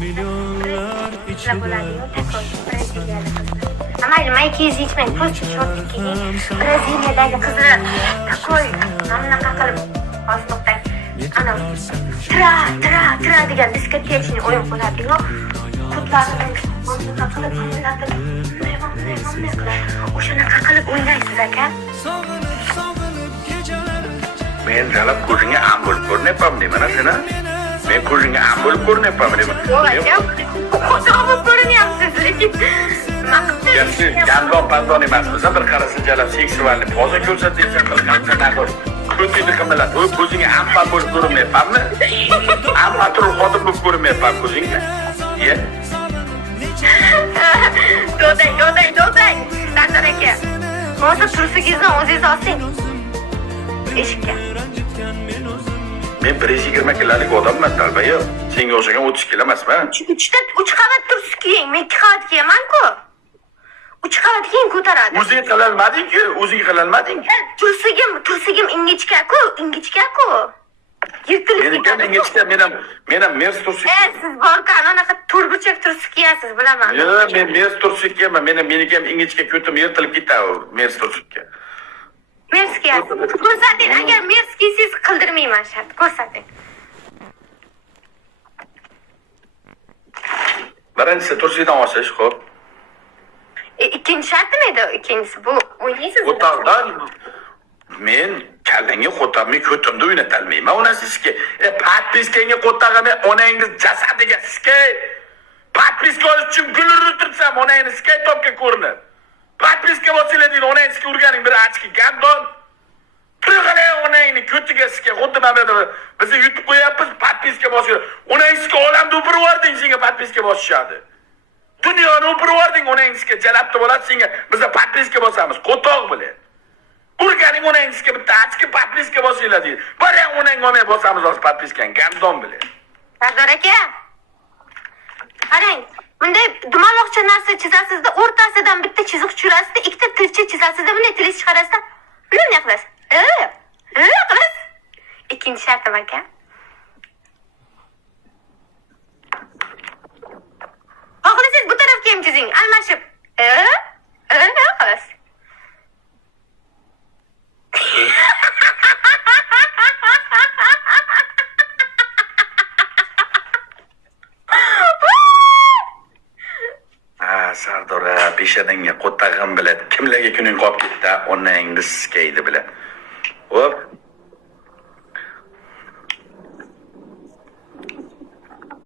milyonlar içinde Mayli, maykingizni yechmang, просто short kiying. Braziliyadagi qizlar takoy namnaqa qilib bostoqdan ana tra degan diskotechni o'yin qo'yadi-yu. Qutlarni namnaqa qilib o'shanaqa qilib o'ynaysiz aka. Men jalab ko'zingga am bo'lib ko'rinyapman deyman seni. Men ko'zingga am bo'lib ko'rinyapman deyman. Qo'shib ko'rinyapsiz lekin Gandon pandon emasmisan, bir qarasa jalab seksualni poza ko'rsatyapsan, qilgansan naqor. Ko'zingni qimillat, o'y ko'zingga ampal bo'lib ko'rinmayapmanmi? Ampal turib xotin bo'lib ko'rinmayapman ko'zingga. Ye. Dodang. Sardor aka. Hozir tursigingizni o'zingiz olsang. Eshikka. Men 120 kilolik odamman, talbayo. Senga o'xshagan 30 kilo emasman. Uchta 3 qavat tursi kiying. Men 2 qavat kiyaman-ku. 3 qavat kiying ko'taradi. O'zing qilalmading-ku. Tursigim ingichka-ku. Yirtilib ketdi. Men mers tursi. Siz borku anaqa turbuchak tursi kiyasiz, bilaman. Yo'q, men mers tursi kiyaman. Meniki ham ingichka ko'tim yirtilib ketadi mers tursiga. Mers kiyasiz. Ko'rsating, agar mers kiysangiz qildirmayman shart. Ko'rsating. Birinchisi tursidan olsiz, xo'p. Ikkinchi shart nima edi? Ikkinchisi bu o'ynaysiz. O'tardan men kallangga qo'tamni ko'timda o'ynatolmayman. Uni sizga podpiskangga qo'tag'ini onangiz jasadiga sizga podpiska olish uchun gulurni tursam onangiz Skype'ga ko'rinadi. Podpiska bosinglar deydi, onangizga urganing bir achki gandon. Turg'alay onangni ko'tiga sizga xuddi mana bizni yutib qo'yapmiz, podpiska bosinglar. Onangizga olamda o'pirib yubording, senga podpiska bosishadi. Dunyoni o'pirib yubording, onangizga jalabda bo'ladi, senga bizga podpiska bosamiz, qo'toq bilan. Urganing onangizga bitta achki podpiska bosinglar deydi. Bari onangga olmay bosamiz hozir podpiskani gandon bilan. Sardor aka. Qarang, bunday dumaloqcha narsa chizasizda, o'rtasidan bitta chiziq tushirasizda, ikkita tilcha chizasizda, bunday tilish chiqarasizda, bunday qilasiz. Qilasiz. Ikkinchi shartim aka. Xohlasangiz bu tarafga ham chizing, almashib. Qilasiz. Sardor, peshonangga qo'tag'im bilan kimlarga kuning qolib ketdi, onangni siskaydi bilan.